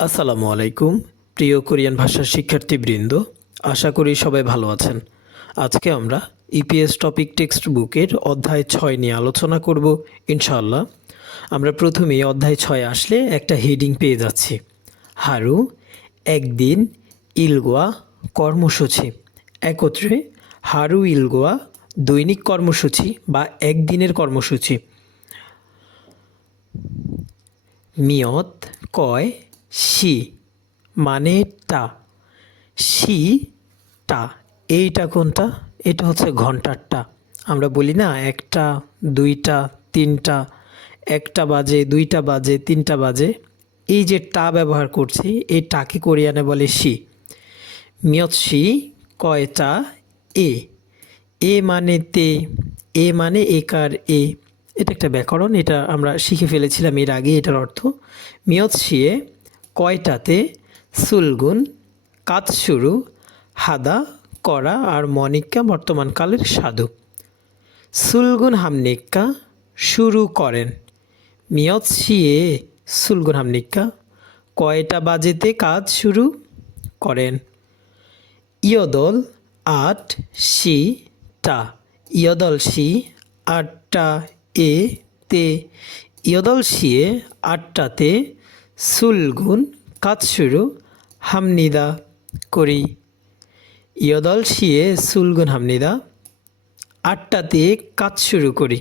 আসসালামু আলাইকুম প্রিয় কোরিয়ান ভাষার শিক্ষার্থীবৃন্দ, আশা করি সবাই ভালো আছেন। আজকে আমরা ইপিএস টপিক টেক্সট বুকের অধ্যায় 6 নিয়ে আলোচনা করব ইনশাআল্লাহ। আমরা প্রথমেই অধ্যায় 6 আসলে একটা হেডিং পেয়ে যাচ্ছি, হারু একদিন ইলগোয়া কর্মসূচি। একত্রে হারু ইলগোয়া দৈনিক কর্মসূচি বা একদিনের কর্মসূচি। মিয়ত কয় শি মানে টা, শি টা, এইটা কোনটা? এটা হচ্ছে ঘন্টার টা। আমরা বলি না একটা, দুইটা, তিনটা, একটা বাজে, দুইটা বাজে, তিনটা বাজে। এই যে টা ব্যবহার করছি, এই টাকে কোরিয়ানে বলে শি। মিয়ত শি কয়টা এ, এ মানে তে, এ মানে একার এ। এটা একটা ব্যাকরণ, এটা আমরা শিখে ফেলেছিলাম এর আগে। এটার অর্থ মিয়ত শিয়ে কয়টাতে, সুলগুন কাজ শুরু, হাদা করা, আর মনিক্কা বর্তমানকালের সাধু। সুলগুন হামনিক্কা শুরু করেন, মিয়ত শিয়ে সুলগুন হামনিক্কা কয়টা বাজেতে কাজ শুরু করেন। ইয়দল আট শি টা, ইয়দল শি আটটা এ তে, ইয়দল শিয়ে আটটাতে, সুলগুন কাজ শুরু, হামনিদা করি। ইয়দল শিয়ে সুলগুন হামনিদা আটটাতে কাজ শুরু করি।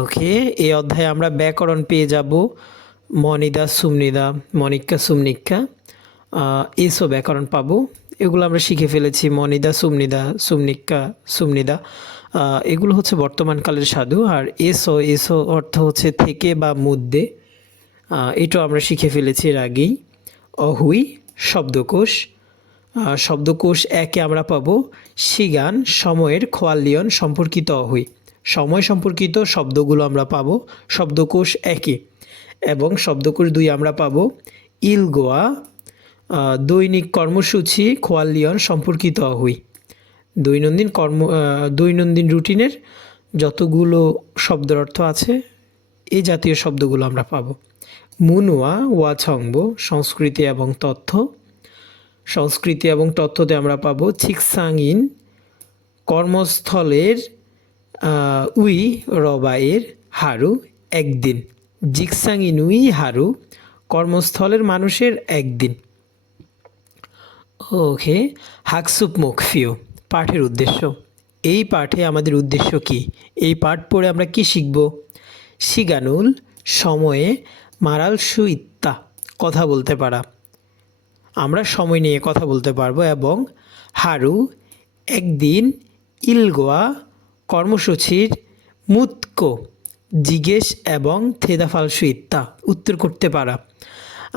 ওকে, এই অধ্যায়ে আমরা ব্যাকরণ পেয়ে যাব মনিদা সুমনিদা, মনিক্কা সুমনিক্কা, এসো ব্যাকরণ পাবো। এগুলো আমরা শিখে ফেলেছি, মনিদা সুমনিদা, সুমনিক্কা সুমনিদা, এগুলো হচ্ছে বর্তমানকালের সাধু। আর এসো, এসো অর্থ হচ্ছে থেকে বা মধ্যে, এটাও আমরা শিখে ফেলেছি এর আগেই। অহুই শব্দকোষ, শব্দকোষ একে আমরা পাবো সিগান সময়ের খোয়ালিয়ন সম্পর্কিত অহুই, সময় সম্পর্কিত শব্দগুলো আমরা পাবো শব্দকোষ একে। এবং শব্দকোষ 2 আমরা পাবো ইলগোয়া দৈনিক কর্মসূচি খোয়ালিয়ন সম্পর্কিত অহুই, দৈনন্দিন রুটিনের যতগুলো শব্দের অর্থ আছে এই জাতীয় শব্দগুলো আমরা পাবো। মুনুয়া ওয়াছংব সংস্কৃতি এবং তথ্য, সংস্কৃতি এবং তথ্যতে আমরা পাবো ছিকসাংইন কর্মস্থলের উই রবায়ের হারু একদিন, জিকসাংইন উই হারু কর্মস্থলের মানুষের একদিন। ওকে, হাকসুপ মুখফিও পাঠের উদ্দেশ্য। এই পাঠে আমাদের উদ্দেশ্য কি? এই পাঠ পড়ে আমরা কি শিখব? সিগানুল সময়ে মারাল সুইত্তা কথা বলতে পারা, আমরা সময় নিয়ে কথা বলতে পারবো। এবং হারু একদিন ইলগোয়া কর্মসূচির মুতকো জিজ্ঞেস এবং থেদাফাল সুইত্তা উত্তর করতে পারা।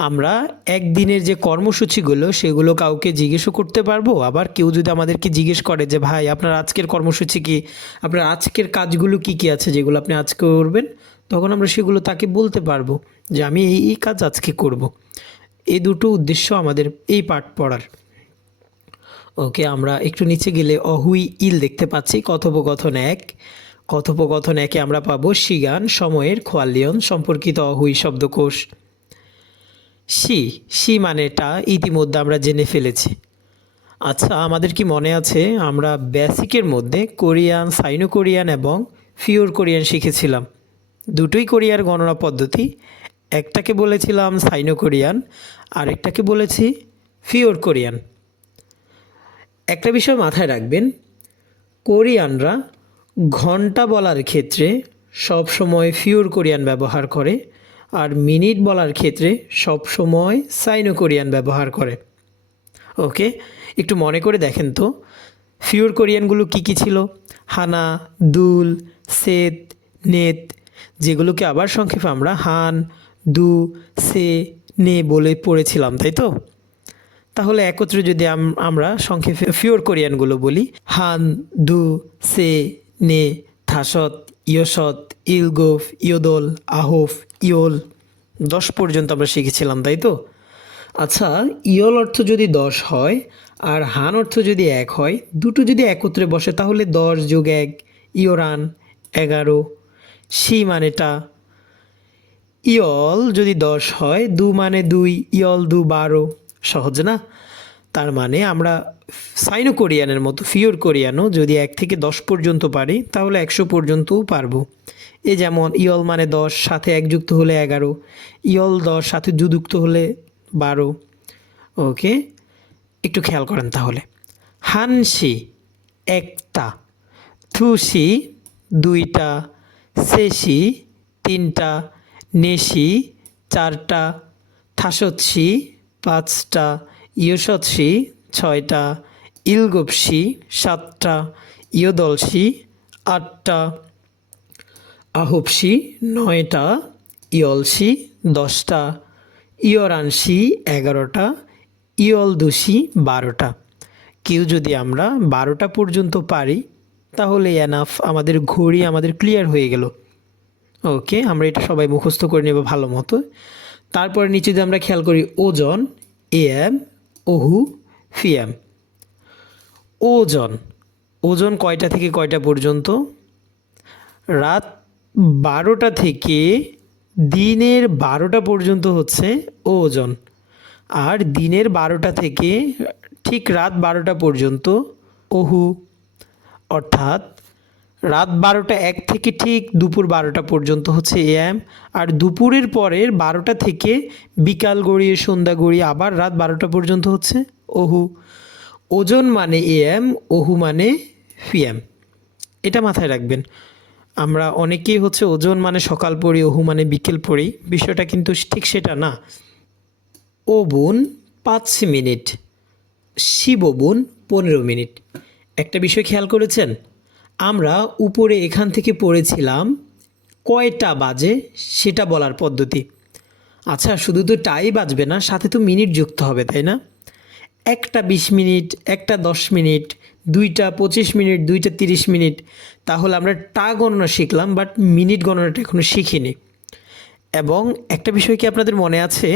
আমরা একদিনের যে কর্মসূচিগুলো সেগুলো কাউকে জিজ্ঞেসও করতে পারবো। আবার কেউ যদি আমাদেরকে জিজ্ঞেস করে যে ভাই আপনার আজকের কর্মসূচি কি, আপনার আজকের কাজগুলো কি কি আছে যেগুলো আপনি আজকে করবেন, তখন আমরা সেগুলো তাকে বলতে পারবো যে আমি এই কাজ আজকে করব। এই দুটো উদ্দেশ্য আমাদের এই পাঠ পড়ার। ওকে, আমরা একটু নিচে গেলে অহুই ইল দেখতে পাচ্ছি, কথোপকথন এক। কথোপকথন একে আমরা পাবো সিগান সময়ের খোয়ালিয়ন সম্পর্কিত অহুই শব্দকোষ। শি, শি মানেটা ইতিমধ্যে আমরা জেনে ফেলেছি। আচ্ছা, আমাদের কি মনে আছে আমরা বেসিকের মধ্যে কোরিয়ান, সাইনো কোরিয়ান এবং ফিওর কোরিয়ান শিখেছিলাম। দুটোই কোরিয়ার গণনা পদ্ধতি, একটাকে বলেছিলাম সাইনো কোরিয়ান, আরেকটাকে বলেছি ফিওর কোরিয়ান। একটা বিষয় মাথায় রাখবেন, কোরিয়ানরা ঘন্টা বলার ক্ষেত্রে সব সময় ফিওর কোরিয়ান ব্যবহার করে, আর মিনিট বলার ক্ষেত্রে সব সময় সাইনো কোরিয়ান ব্যবহার করে। ওকে, একটু মনে করে দেখেন তো ফিওর কোরিয়ানগুলো কি কি ছিল? হানা, দুল, সেত, নেত, যেগুলোকে আবার সংক্ষেপে আমরা হান, দু, সে, নে বলে পড়েছিলাম, তাই তো? তাহলে একত্রে যদি আমরা সংক্ষেপে ফিওর কোরিয়ানগুলো বলি, হান, দু, সে, নে, থাসত, ইয়সত, ইলগোফ, ইয়োদল, আহোফ, ইয়োল, 10 পর্যন্ত আমরা শিখেছিলাম, তাই তো? আচ্ছা, ইয়ল অর্থ যদি 10 হয় আর হান অর্থ যদি 1 হয়, দুটো যদি একত্রে বসে তাহলে 10 + 1 ইয়োরান 11। শি মানেটা ইয়ল যদি 10 হয়, দু মানে 2, ইয়ল 2 12। সহজ না? তার মানে আমরা সাইনো কোরিয়ানের মতো ফিওর কোরিয়ানও যদি 1 থেকে 10 পর্যন্ত পারি তাহলে 100 পর্যন্তও পারবো। এ যেমন ইয়ল মানে 10, সাথে 1 যুক্ত হলে 11, ইয়ল 10 সাথে 2 যুক্ত হলে 12। ওকে, একটু খেয়াল করেন তাহলে। হানসি একটা, থুসি দুইটা, সেসি তিনটা, নেশি চারটা, থাসৎসি পাঁচটা, ইয়োসৎসি ছয়টা, ইলগপসি সাতটা, ইয়োদলসি আটটা, আহবসি নয়টা, ইয়লসি 10টা, ইয়রানসি 11টা, ইয়লদুসি 12টা। কেউ যদি আমরা 12টা পর্যন্ত পারি তাহলে এনাফ, আমাদের ঘড়ি আমাদের ক্লিয়ার হয়ে গেল। ওকে, আমরা এটা সবাই মুখস্থ করে নেব ভালো মতো। তারপরে নিচে যদি আমরা খেয়াল করি ওজন, এএম, ওহু, ফিএম। ওজন, ওজন কয়টা থেকে কয়টা পর্যন্ত? রাত 12টা থেকে দিনের 12টা পর্যন্ত হচ্ছে ওজন, আর দিনের 12টা থেকে ঠিক রাত 12টা পর্যন্ত ওহু। অর্থাৎ রাত 12টা 1 থেকে ঠিক দুপুর 12টা পর্যন্ত হচ্ছে এএম, আর দুপুরের পরের 12টা থেকে বিকাল গড়িয়ে সন্ধ্যা গড়িয়ে আবার রাত 12টা পর্যন্ত হচ্ছে ওহু। ওজন মানে এএম, ওহু মানে পিএম। এটা মাথায় রাখবেন। আমরা অনেকেই হচ্ছে ওজন মানে সকাল পড়ি, ওহু মানে বিকেল পড়ি, বিষয়টা কিন্তু ঠিক সেটা না। ওবুন 5 মিনিট, শিববুন 15 মিনিট। একটা বিষয় খেয়াল করেছেন? আমরা উপরে এখান থেকে পড়েছিলাম কয়টা বাজে সেটা বলার পদ্ধতি। আচ্ছা, শুধু তো টাই বাজবে না, সাথে তো মিনিট যুক্ত হবে, তাই না? একটা 20 মিনিট, একটা 10 মিনিট, দুইটা 25 মিনিট, দুইটা 30 মিনিট। তাহলে আমরা টা গণনা শিখলাম, বাট মিনিট গণনাটা এখনও শিখিনি। এবং একটা বিষয় কি আপনাদের মনে আছে?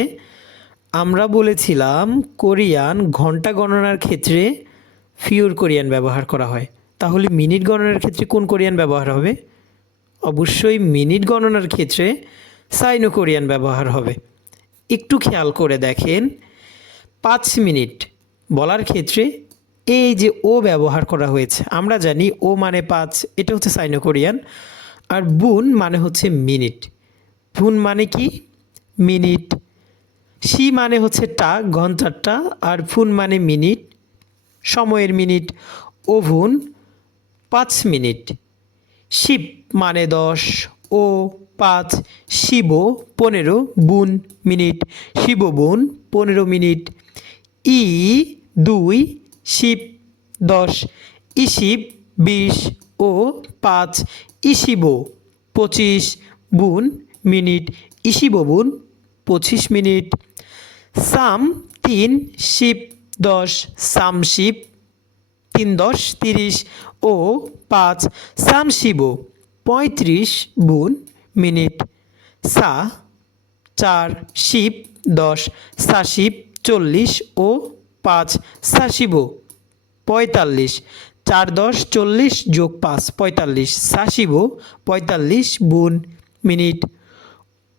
আমরা বলেছিলাম কোরিয়ান ঘন্টা গণনার ক্ষেত্রে ফিওর কোরিয়ান ব্যবহার করা হয়। তাহলে মিনিট গণনার ক্ষেত্রে কোন কোরিয়ান ব্যবহার হবে? অবশ্যই মিনিট গণনার ক্ষেত্রে সাইনো কোরিয়ান ব্যবহার হবে। একটু খেয়াল করে দেখেন, 5 মিনিট বলার ক্ষেত্রে এই যে ও ব্যবহার করা হয়েছে, আমরা জানি ও মানে 5, এটা হচ্ছে সাইনো কোরিয়ান। আর বুন মানে হচ্ছে মিনিট, বুন মানে কি? মিনিট। সি মানে হচ্ছে টা, ঘন্টারটা, আর ফুন মানে মিনিট, সময়ের মিনিট। ওভুন 5 মিনিট। শিব মানে 10, ও 5, শিব 15, বুন মিনিট, শিব বুন 15 মিনিট। ই 2, শিব 10, ইশিব 20, ও 5, ইশিব 25, বুন মিনিট, ইশিব বুন 25 মিনিট। সাম 3, শিব 10, সাম শিব 3 10 30, ও 5, সাম শিব 35, বুন মিনিট। সা 4, শিব 10, সা শিব 40, ও 5, সা শিব 45, 4 10 40 যোগ 5 45, সা শিব 45, বুন মিনিট।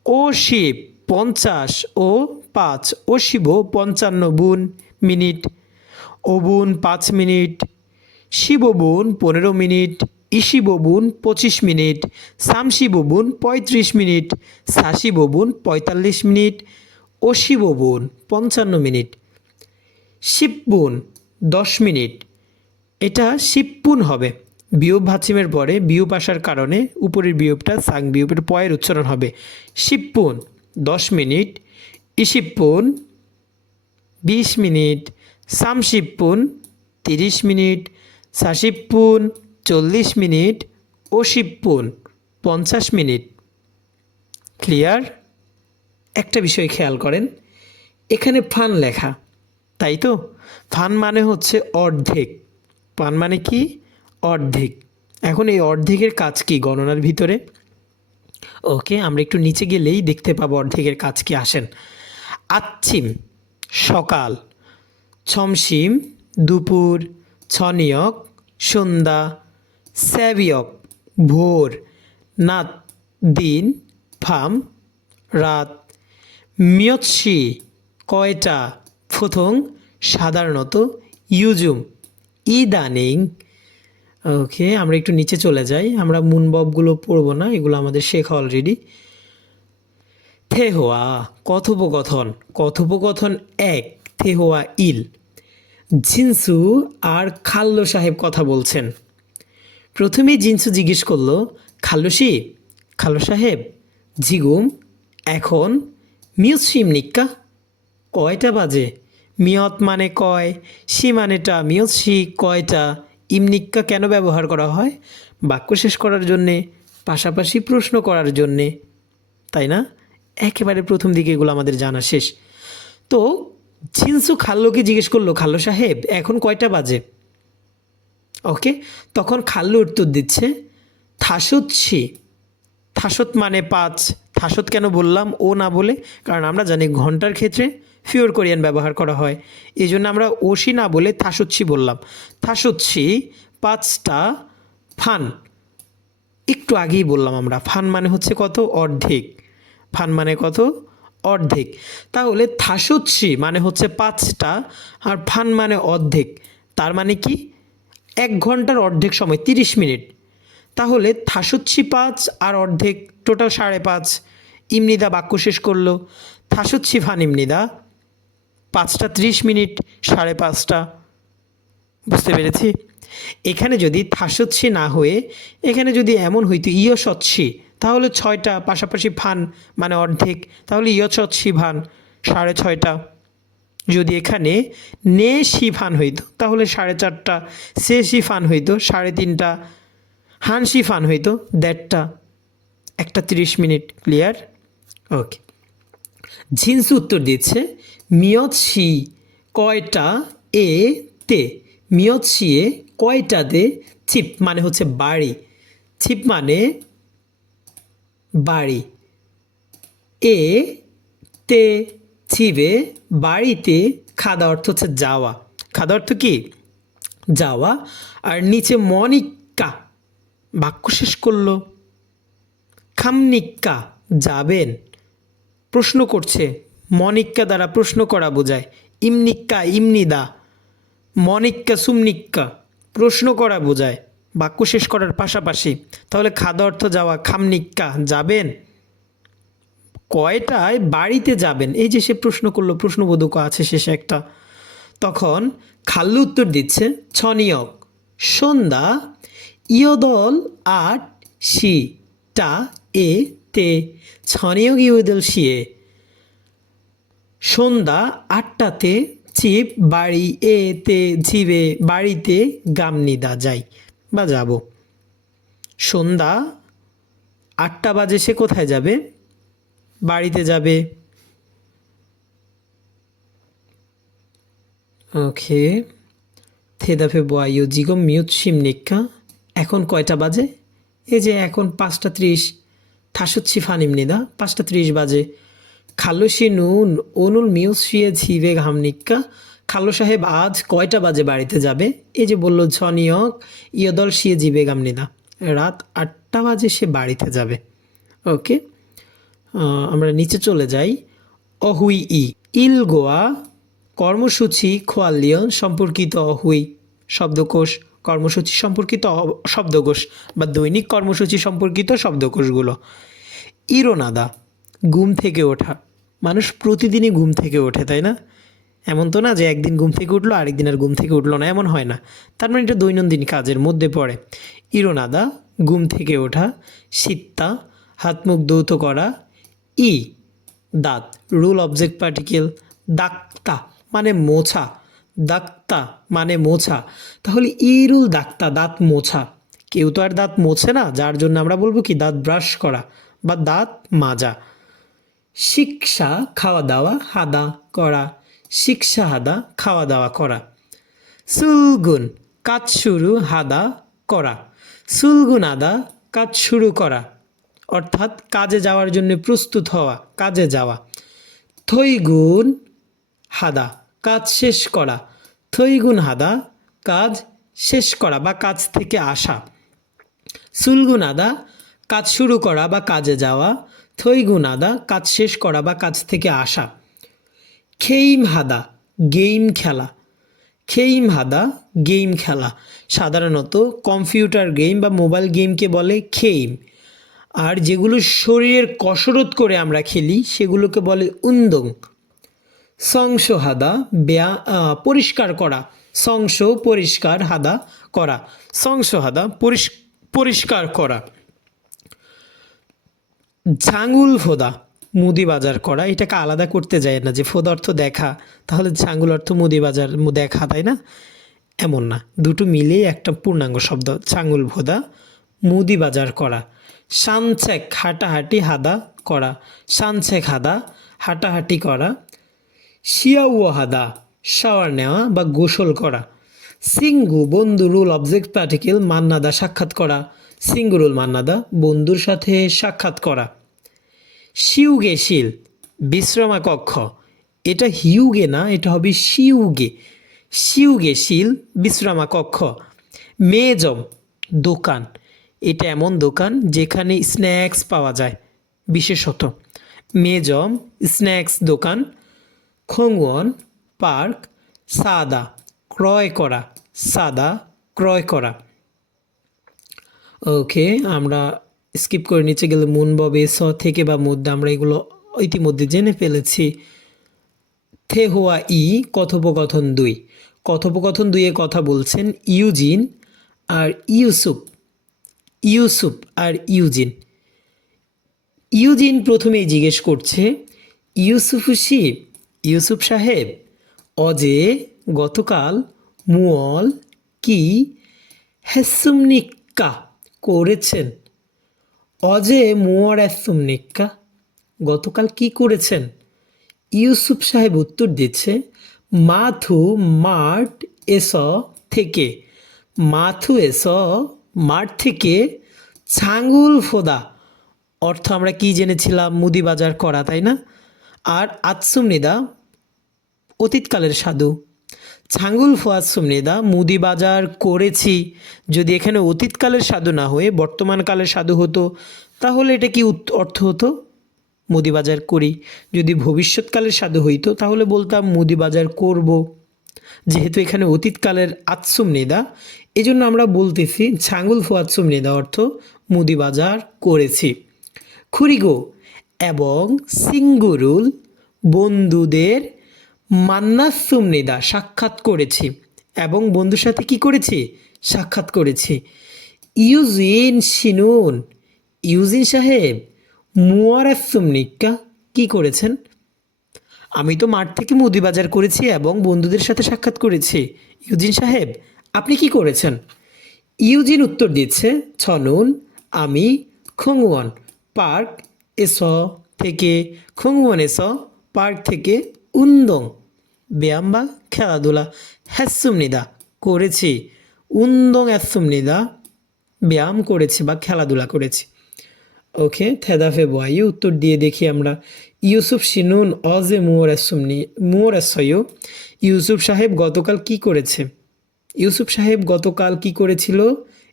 ও শিব 50, ও 5, ও শিব 55, বুন মিনিট। ও বুন 5 মিনিট, শিব বুন 15 মিনিট, ইশিব বুন 25 মিনিট, সাম শিব বুন 35 মিনিট, সা শিব বুন 45 মিনিট, ও শিব বুন 55 মিনিট। শিবপুন 10 মিনিট, এটা শিবপুন হবে। বিয়োগ ভাচ্ছিমের পরে বিয়োগ আসার কারণে উপরের বিয়োগটা সাং বিয়োগের পয়ের উচ্চারণ হবে। শিবপুন 10 মিনিট, ইশিবপুন 20 মিনিট, সামশিবপুন 30 মিনিট, সাশিবপুন 40 মিনিট, ও শিবপুন 50 মিনিট। ক্লিয়ার? একটা বিষয় খেয়াল করেন, এখানে ফান লেখা, তাই তো? ফান মানে হচ্ছে অর্ধেক। ফান মানে কি? অর্ধেক। এখন এই অর্ধেকের কাজ কি গণনার ভিতরে? ওকে, আমরা একটু নিচে গেলেই দেখতে পাবো অর্ধেকের কাজ কি। আসেন। আচ্ছিম সকাল, ছমসিম দুপুর, ছনিয়ক সন্ধ্যা, স্যাবিয়ক ভোর, নাত দিন, ফাম রাত। মিয়ৎসি কয়টা, প্রথম সাধারণত, ইউজুম ইদানিং। ওকে, আমরা একটু নিচে চলে যাই, আমরা মুনববগুলো পড়বো না, এগুলো আমাদের শেখা অলরেডি। থেহোয়া কথোপকথন, কথোপকথন এক, থেহোয়া ইল। জিনসু আর খাল্লো সাহেব কথা বলছেন। প্রথমেই জিনসু জিজ্ঞেস করলো, খাল্লুসি, খাল্লো সাহেব, জিগুম, এখন, মিউসিম নিক্কা, কয়টা বাজে? মিয়ত মানে কয়, সি মানেটা, মিয়ত সি কয়টা, ইমনিক্কা কেন ব্যবহার করা হয়? বাক্য শেষ করার জন্যে, পাশাপাশি প্রশ্ন করার জন্যে, তাই না? একেবারে প্রথম দিকে এগুলো আমাদের জানা শেষ। তো জিনসু খাল্লোকে জিজ্ঞেস করলো, খাল্লো সাহেব এখন কয়টা বাজে? ওকে, তখন খাল্লু উত্তর দিচ্ছে, থাসুচ্ছি। থাসত মানে 5। থাসত কেন বললাম ও না বলে? কারণ আমরা জানি ঘন্টার ক্ষেত্রে ফিওর কোরিয়ান ব্যবহার করা হয়, এই জন্য আমরা ওসি না বলে থাসুচ্ছি বললাম। থাসুচ্ছি 5টা ফান। একটু আগেই বললাম আমরা, ফান মানে হচ্ছে কত? অর্ধেক। ফান মানে কত? অর্ধেক। তাহলে থাসুচ্ছি মানে হচ্ছে 5টা, আর ফান মানে অর্ধেক। তার মানে কি? 1 ঘন্টার অর্ধেক সময় 30 মিনিট। তাহলে থাসুচ্ছি 5 আর অর্ধেক, টোটাল 5.5। ইমনিদা বাক্য শেষ করলো, থাসুচ্ছি ফান ইমনিদা, 5টা 30 মিনিট, 5.5টা। বুঝতে পেরেছি? এখানে যদি থাসুচ্ছি না হয়ে এখানে যদি এমন হইতো ইয় সচ্ছি, তাহলে 6টা, পাশাপাশি ফান মানে অর্ধেক, তাহলে ইয় সচ্ছি ভান 6.5টা। যদি এখানে নে শি ফান হইতো তাহলে 4.5টা, সে শি ফান হইতো 3.5টা, হান শি ফান হইতো 1.5টা। একটা 30 মিনিট। ক্লিয়ার? ওকে। ঝিনসু উত্তর দিচ্ছে, মিয়ত শি কয়টা এ তে। মিয়ত শি এ কয়টাতে, চিপ মানে হচ্ছে বাড়ি, চিপ মানে বাড়ি, এ তে চিবে বাড়িতে, খাদা অর্থ হচ্ছে যাওয়া। খাদা অর্থ কি? যাওয়া। আর নিচে মনিক্কা, বাক্য শেষ করলো। খামনিক্কা যাবেন, প্রশ্ন করছে, মনিক্কা দ্বারা প্রশ্ন করা বোঝায়। ইমনিক্কা ইমনিদা, মনিক্কা সুমনিক্কা প্রশ্ন করা বোঝায় বাক্য শেষ করার পাশাপাশি। তাহলে খাদা অর্থ যাওয়া, খামনিক্কা যাবেন, কয়টায় বাড়িতে যাবেন? এই যে সে প্রশ্ন করলো, প্রশ্নবোধক আছে শেষে একটা। তখন খাল্লু উত্তর দিচ্ছে, ছনিয়ক সন্ধ্যা, ইয়দল 8 শি টা এ তে, ছনিয়ক ইয়দল শিয়ে, সন্ধ্যা 8টাতে চিপ বাড়ি এ তে ঝিবে বাড়িতে গামনিদা যাই বা যাব। সন্ধ্যা 8টা বাজে সে কোথায় যাবে? বাড়িতে যাবে। ওকে, থেদাফে বয়ু জিগম মিউট সিমনিকা, এখন কয়টা বাজে? এই যে এখন 5টা 30। থাসুচ্ছি ফানিমনিদা 5টা 30 বাজে। খাল্লুসি নুন অনুল মিউস শিয়ে ঝিবে ঘামনিকা, খাল্লু সাহেব আজ কয়টা বাজে বাড়িতে যাবে? এই যে বললো ছনিয়ক ইয়দল শিয়ে জিবে গামনিদা, রাত 8টা বাজে সে বাড়িতে যাবে। ওকে, আমরা নিচে চলে যাই। অহুই ইল গোয়া কর্মসূচি খোয়ালিয়ন সম্পর্কিত অহুই শব্দকোষ, কর্মসূচি সম্পর্কিত শব্দকোষ বা দৈনিক কর্মসূচি সম্পর্কিত শব্দকোষগুলো। ইরোনাদা ঘুম থেকে ওঠা, মানুষ প্রতিদিনই ঘুম থেকে ওঠে, তাই না? এমন তো না যে একদিন ঘুম থেকে উঠলো আরেকদিন আর ঘুম থেকে উঠলো না, এমন হয় না। তার মানে এটা দৈনন্দিন কাজের মধ্যে পড়ে। ইরোনাদা ঘুম থেকে ওঠা। সিত্তা হাত মুখ ধৌত করা। ই দাঁত রুল অবজেক্ট পার্টিকেল। দাক্তা মানে মোছা, দাক্তা মানে মোছা। তাহলে ইরুল দাক্তা দাঁত মোছা। কেউ তো আর দাঁত মোছে না, যার জন্য আমরা বলবো কি দাঁত ব্রাশ করা বা দাঁত মাজা। শিক্ষা খাওয়া দাওয়া, হাদা করা, শিক্ষা হাদা খাওয়া দাওয়া করা। সুলগুন কাজ শুরু, হাদা করা। সুলগুন আদা কাজ শুরু করা, অর্থাৎ কাজে যাওয়ার জন্য প্রস্তুত হওয়া, কাজে যাওয়া। থৈগুন হাদা কাজ শেষ করা, থৈগুন হাদা কাজ শেষ করা বা কাজ থেকে আসা। সুলগুন আদা কাজ শুরু করা বা কাজে যাওয়া, থৈগুনাদা কাজ শেষ করা বা কাজ থেকে আসা। খেইম হাদা গেম খেলা। খেইম হাদা গেম খেলা। সাধারণত কম্পিউটার গেম বা মোবাইল গেমকে বলে খেইম, আর যেগুলো শরীরের কসরত করে আমরা খেলি সেগুলোকে বলে উন্দং। সংশ হাদা পরিষ্কার করা। সংশ পরিষ্কার, হাদা করা। সংশ হাদা পরিষ্কার করা। ঝাঙ্গুল ফোদা মুদি বাজার করা। এটাকে আলাদা করতে যায় না যে ফোদা অর্থ দেখা, তাহলে ঝাঙ্গুল অর্থ মুদি বাজার দেখা, তাই না? এমন না, দুটো মিলেই একটা পূর্ণাঙ্গ শব্দ। ঝাঙ্গুল ফোদা মুদি বাজার করা। সানছেক হাঁটাহাঁটি হাদা করা। সানছেক হাদা হাঁটাহাঁটি করা। শিয়াউয়া হাদা শাওয়ার নেওয়া বা গোসল করা। সিঙ্গু বন্ধু রুল অবজেক্ট পার্টিকেল মান্নাদা সাক্ষাৎ করা। সিঙ্গুরুল মান্নাদা বন্ধুর সাথে সাক্ষাৎ করা। শিউগে শিল বিশ্রামা কক্ষ। এটা হিউগে না, এটা হবে শিউগে। শিউগে শিল বিশ্রামা কক্ষ। মেজম দোকান। এটা এমন দোকান যেখানে স্ন্যাক্স পাওয়া যায় বিশেষত। মেজম স্ন্যাক্স দোকান। খংওয়ন পার্ক। সাদা ক্রয় করা। সাদা ক্রয় করা। ওকে, আমরা স্কিপ করে নিচে গেলে মুন ববে স থেকে বা মধ্যে আমরা এগুলো ইতিমধ্যে জেনে ফেলেছি। থেহোয়া কথোপকথন 2। কথোপকথন 2 কথা বলছেন ইউজিন আর ইউসুফ। ইউসুফ আর ইউজিন। ইউজিন প্রথমেই জিজ্ঞেস করছে, ইউসুফ সাহেব অজে গতকাল মুঅল কি হেসুমনিক্কা করেছেন। অজে মুঅর হেসুমনিক্কা গতকাল কি করেছেন? ইউসুফ সাহেব উত্তর দিচ্ছে, মাথু মাঠ এস থেকে। মাথু এস মাঠ থেকে। ছাঙ্গুল ফোদা অর্থ আমরা কি জেনেছিলাম? মুদি বাজার করা, তাই না? আর আতসুমনিদা অতীতকালের সাধু। ছাঙ্গুল ফোয়াজ সুমনিদা মুদি বাজার করেছি। যদি এখানে অতীতকালের সাধু না হয়ে বর্তমানকালের সাধু হতো তাহলে এটা কি অর্থ হতো? মুদি বাজার করি। যদি ভবিষ্যৎকালের সাধু হইতো তাহলে বলতাম মুদি বাজার করব। যেহেতু এখানে অতীতকালের আতসুমনিদা, এজন্য আমরা বলতেছি ছাঙ্গুল ফোয়াজ সুমনিদা অর্থ মুদি বাজার করেছি। খুরিগো এবং সিঙ্গুরুল বন্ধুদের মান্নাসুমনিদা সাক্ষাৎ করেছি। এবং বন্ধুর সাথে কি করেছি? সাক্ষাৎ করেছি। ইউজিন সাহেব মুয়ারাসুমনিক্কা কি করেছেন? আমি তো মাঠ থেকে মুদি বাজার করেছি এবং বন্ধুদের সাথে সাক্ষাৎ করেছি। ইউজিন সাহেব আপনি কি করেছেন? ইউজিন উত্তর দিচ্ছে, ছনুন আমি খংওয়ান পার্ক এস থেকে। খংওয়ান এস পার্ক থেকে। উন্দং ব্যায়াম বা খেলাধুলা। হ্যাসুমনিদা করেছি। উন্দং হ্যাসুমনিদা ব্যায়াম করেছি বা খেলাধুলা করেছি। ওকে, থেদাফে বয়াই উত্তর দিয়ে দেখি আমরা। ইউসুফ শিনুন অজে মুয়ারাসয়ু। ইউসুফ সাহেব গতকাল কি করেছে? ইউসুফ সাহেব গতকাল কি করেছিল?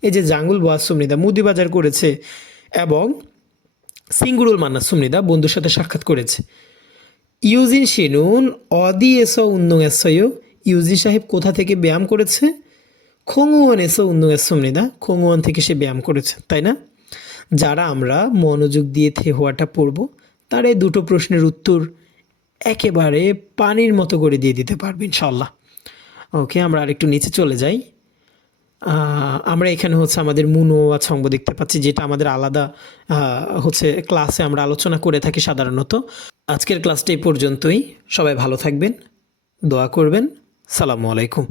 এই যে জাঙ্গুল ওয়াসুমনিদা মুদি বাজার করেছে এবং সিঙ্গুরুল মান্না সুমনিদা বন্ধুর সাথে সাক্ষাৎ করেছে। ইউজিন শিনুন অদি এসো উন্দং এসয়ু। ইউজিন সাহেব কোথা থেকে ব্যায়াম করেছে? খংওয়ান এসো উন্দং এসমনিদা। খংওয়ান থেকে সে ব্যায়াম করেছে, তাই না? যারা আমরা মনোযোগ দিয়ে থেহোয়াটা পড়ব তারা এই দুটো প্রশ্নের উত্তর একেবারে পানির মতো করে দিয়ে দিতে পারবে ইনশাল্লাহ। ওকে, আমরা আরেকটু নিচে চলে যাই। আমরা এখানে হচ্ছে আমাদের মুনোয়াদ সঙ্গ দেখতে পাচ্ছি, যেটা আমাদের আলাদা হচ্ছে ক্লাসে আমরা আলোচনা করে থাকি সাধারণত। আজকের ক্লাসটা এই পর্যন্তই। সবাই ভালো থাকবেন, দোয়া করবেন। সালামু আলাইকুম।